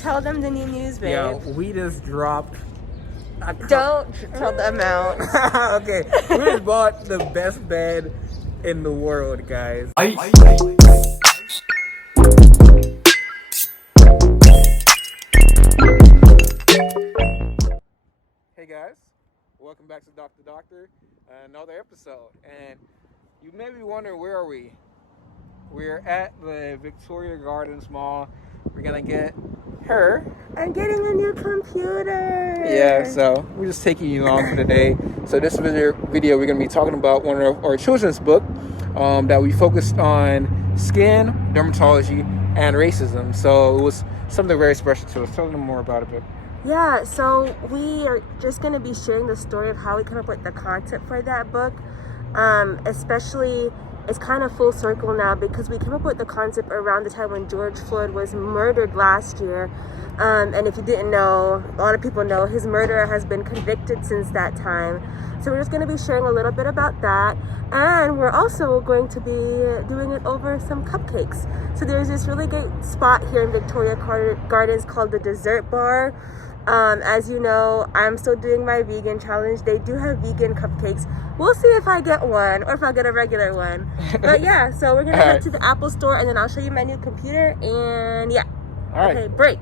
Tell them the new news, babe. Yeah, we just dropped. Don't tell the amount. Okay, we just bought the best bed in the world, guys. Hey guys, welcome back to Doctor, another episode. And you may be wondering, where are we? We're at the Victoria Gardens Mall. We're gonna get her. I'm getting a new computer. Yeah, so we're just taking you along for the day. So this video we're gonna be talking about one of our children's book that we focused on skin, dermatology, and racism. So it was something very special to us. Tell them more about it, babe. Yeah, so we are just going to be sharing the story of how we came up with the concept for that book. Especially, it's kind of full circle now because we came up with the concept around the time when George Floyd was murdered last year. And if you didn't know, a lot of people know his murderer has been convicted since that time. So we're just going to be sharing a little bit about that. And we're also going to be doing it over some cupcakes. So there's this really great spot here in Victoria Gardens called the Dessert Bar. As you know, I'm still doing my vegan challenge. They do have vegan cupcakes. We'll see if I get one or if I'll get a regular one. But yeah, so we're going to head to the Apple store and then I'll show you my new computer. And yeah. All right. Okay, break.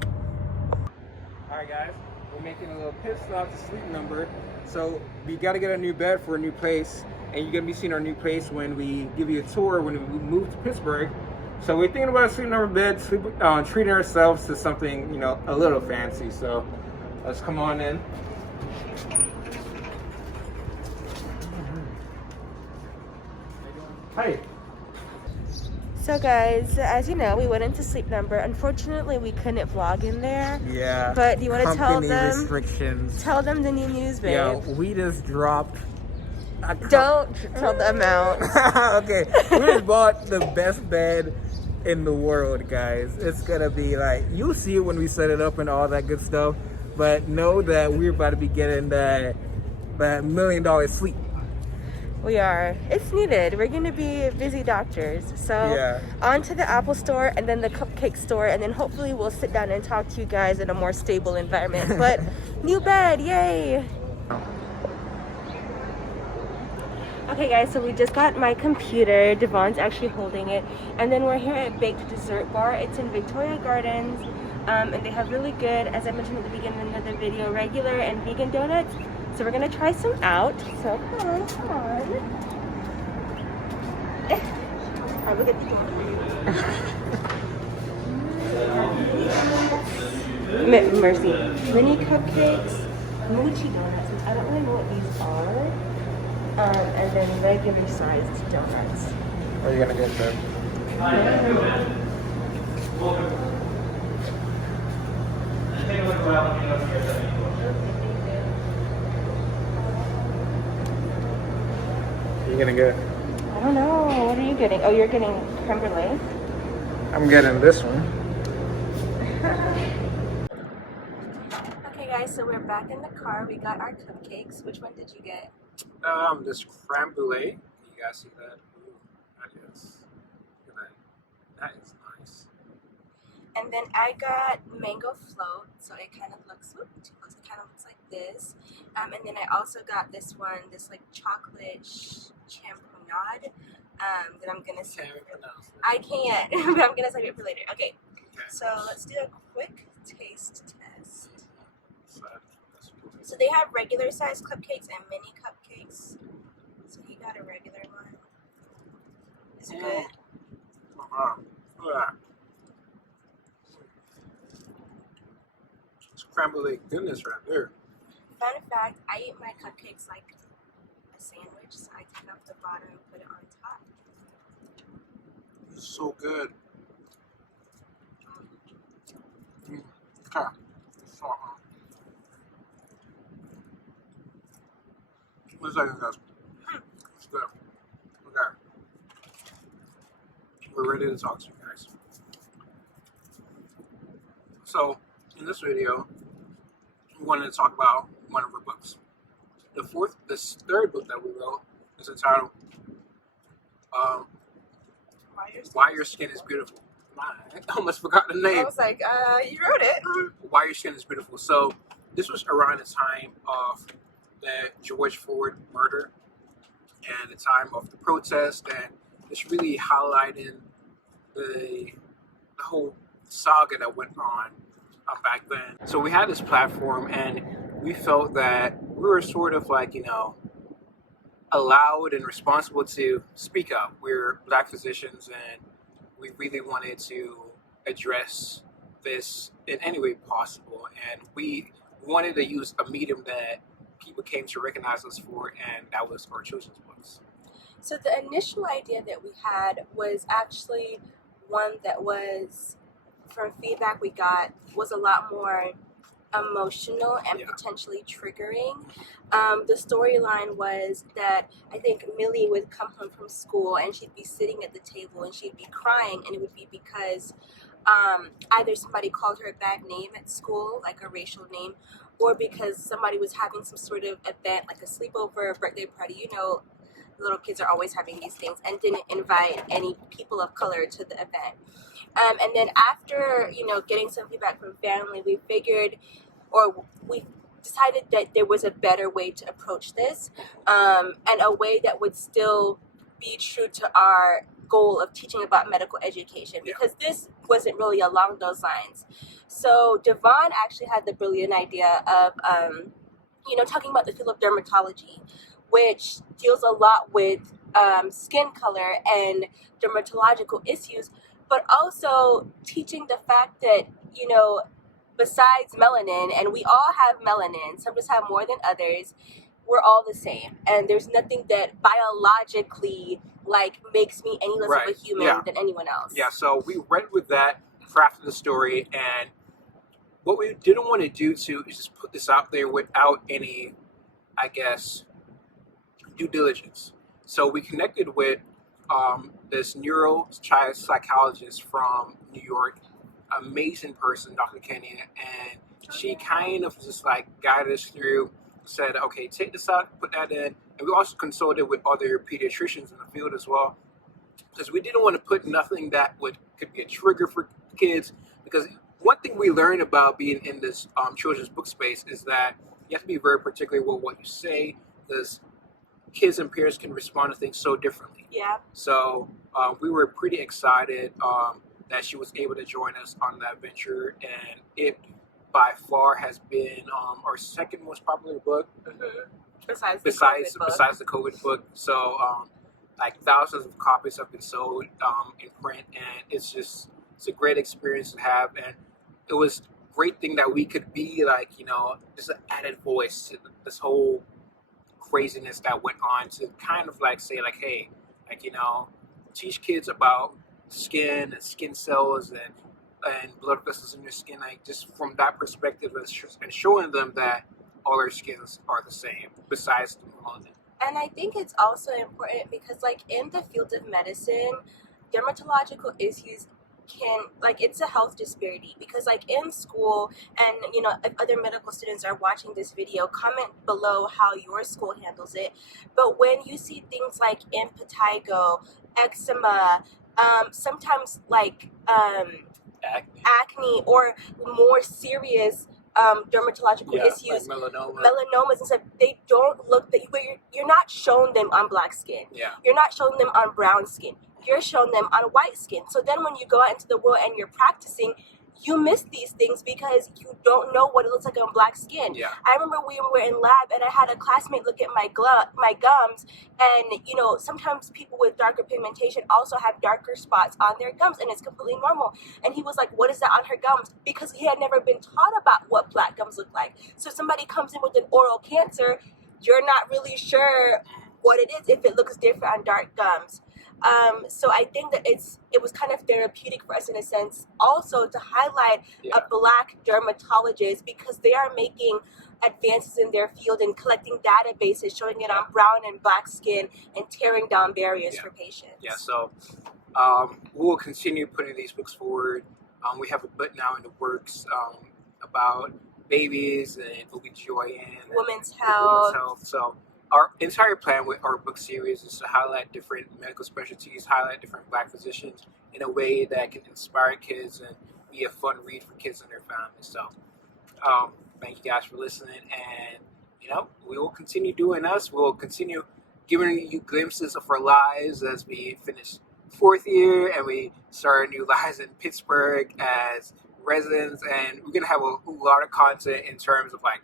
All right, guys. We're making a little pit stop to Sleep Number. So we got to get a new bed for a new place. And you're going to be seeing our new place when we give you a tour when we move to Pittsburgh. So we're thinking about a Sleep Number bed, treating ourselves to something, you know, a little fancy. So let's come on in. Hi. So guys, as you know, we went into Sleep Number. Unfortunately, we couldn't vlog in there. Yeah. But do you want to tell them? Restrictions. Tell them the new news, babe. Yeah, we just dropped. Don't tell the amount. Okay, we just bought the best bed in the world, guys. It's gonna be like, you'll see it when we set it up and all that good stuff. But know that we're about to be getting that $1 million sleep. We are. It's needed. We're going to be busy doctors. So Yeah. On to the Apple store and then the cupcake store. And then hopefully we'll sit down and talk to you guys in a more stable environment. But new bed. Yay. Okay guys, so we just got my computer. Devon's actually holding it. And then we're here at Baked Dessert Bar. It's in Victoria Gardens. And they have really good, as I mentioned at the beginning of another video, regular and vegan donuts. So we're gonna try some out. So come on. Alright, we'll get these on. Mercy. Mini cupcakes, mochi donuts, which I don't really know what these are. And then regular sized donuts. What are you gonna get, babe? What are you gonna get? I don't know. What are you getting? Oh, you're getting creme brulee? I'm getting this one. Okay, guys, so we're back in the car. We got our cupcakes. Which one did you get? This creme brulee. Can you guys see that? Ooh, that is nice. And then I got mango float, so it kind of looks, it kind of looks like this. And then I also got this one, this like chocolate champignade that I'm gonna save. I can't, but I'm gonna save it for later. Okay, so let's do a quick taste test. So they have regular size cupcakes and mini cupcakes. So he got a regular one. Is it good? It's creme brulee goodness right there. Fun fact, I eat my cupcakes like a sandwich, so I take off the bottom and put it on top. It's so good. Okay. So, one second, guys. It's good. Okay. We're ready to talk to you guys. So, in this video, we wanted to talk about one of our books. This third book that we wrote is entitled Why Your Skin is Beautiful. I almost forgot the name. I was like, you wrote it. Why Your Skin is Beautiful. So this was around the time of the George Floyd murder and the time of the protest, and it's really highlighting the whole saga that went on back then. So we had this platform, and we felt that we were sort of like, allowed and responsible to speak up. We're Black physicians, and we really wanted to address this in any way possible. And we wanted to use a medium that people came to recognize us for, and that was our children's books. So the initial idea that we had was actually one that was, from feedback we got, was a lot more emotional and potentially triggering. The storyline was that I think Millie would come home from school and she'd be sitting at the table and she'd be crying, and it would be because either somebody called her a bad name at school, like a racial name, or because somebody was having some sort of event, like a sleepover, a birthday party. Little kids are always having these things, and didn't invite any people of color to the event. And then after, getting some feedback from family, we decided that there was a better way to approach this, and a way that would still be true to our goal of teaching about medical education, because this wasn't really along those lines. So Devon actually had the brilliant idea of, talking about the field of dermatology, which deals a lot with skin color and dermatological issues, but also teaching the fact that, besides melanin, and we all have melanin, some just have more than others, we're all the same. And there's nothing that biologically, makes me any less of a human than anyone else. Yeah, so we went with that, crafted the story, and what we didn't want to do too is just put this out there without any, I guess, due diligence. So we connected with this neurochild psychologist from New York, amazing person, Dr. Kenya, and she kind of just guided us through, said, okay, take this out, put that in, and we also consulted with other pediatricians in the field as well, because we didn't want to put nothing that could be a trigger for kids. Because one thing we learned about being in this children's book space is that you have to be very particular with what you say, because kids and parents can respond to things so differently. Yeah. So we were pretty excited that she was able to join us on that venture, and it by far has been our second most popular book. Besides the COVID book. So thousands of copies have been sold in print, and it's a great experience to have, and it was a great thing that we could be just an added voice to this whole craziness that went on, to kind of say hey, teach kids about skin and skin cells and blood vessels in your skin, just from that perspective, and showing them that all our skins are the same besides the melanin. And I think it's also important because in the field of medicine, dermatological issues it's a health disparity, because in school, and if other medical students are watching this video, comment below how your school handles it. But when you see things like impetigo, eczema, sometimes acne, or more serious dermatological issues, melanomas and stuff, they don't look that you're not showing them on black skin. You're not showing them on brown skin. You're showing them on white skin. So then when you go out into the world and you're practicing, you miss these things because you don't know what it looks like on black skin. I remember we were in lab and I had a classmate look at my gums, and sometimes people with darker pigmentation also have darker spots on their gums, and it's completely normal. And he was like, what is that on her gums? Because he had never been taught about what black gums look like. So if somebody comes in with an oral cancer, you're not really sure what it is if it looks different on dark gums. So I think that it was kind of therapeutic for us in a sense, also to highlight a black dermatologist, because they are making advances in their field and collecting databases, showing it on brown and black skin, and tearing down barriers for patients. So we'll continue putting these books forward. We have a book now in the works about babies and OBGYN, women's health. So our entire plan with our book series is to highlight different medical specialties, highlight different Black physicians in a way that can inspire kids and be a fun read for kids and their families. So, thank you guys for listening, and we will continue doing us. We'll continue giving you glimpses of our lives as we finish 4th year and we start new lives in Pittsburgh as residents, and we're gonna have a lot of content in terms of like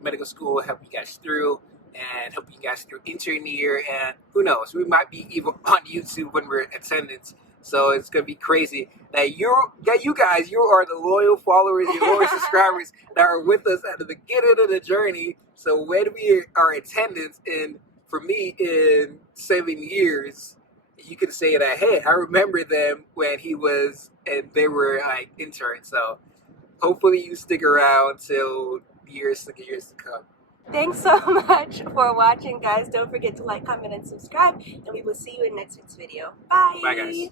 medical school, help you guys through and help you guys through intern year, and who knows, we might be even on YouTube when we're in attendance. So it's gonna be crazy. Now you guys, you are the loyal followers, your loyal subscribers that are with us at the beginning of the journey. So when we are attendance in, for me, in 7 years, you can say that, hey, I remember them when he was and they were like interns. So hopefully you stick around till years to come. Thanks so much for watching, guys. Don't forget to like, comment, and subscribe, and we will see you in next week's video. Bye. Bye, guys.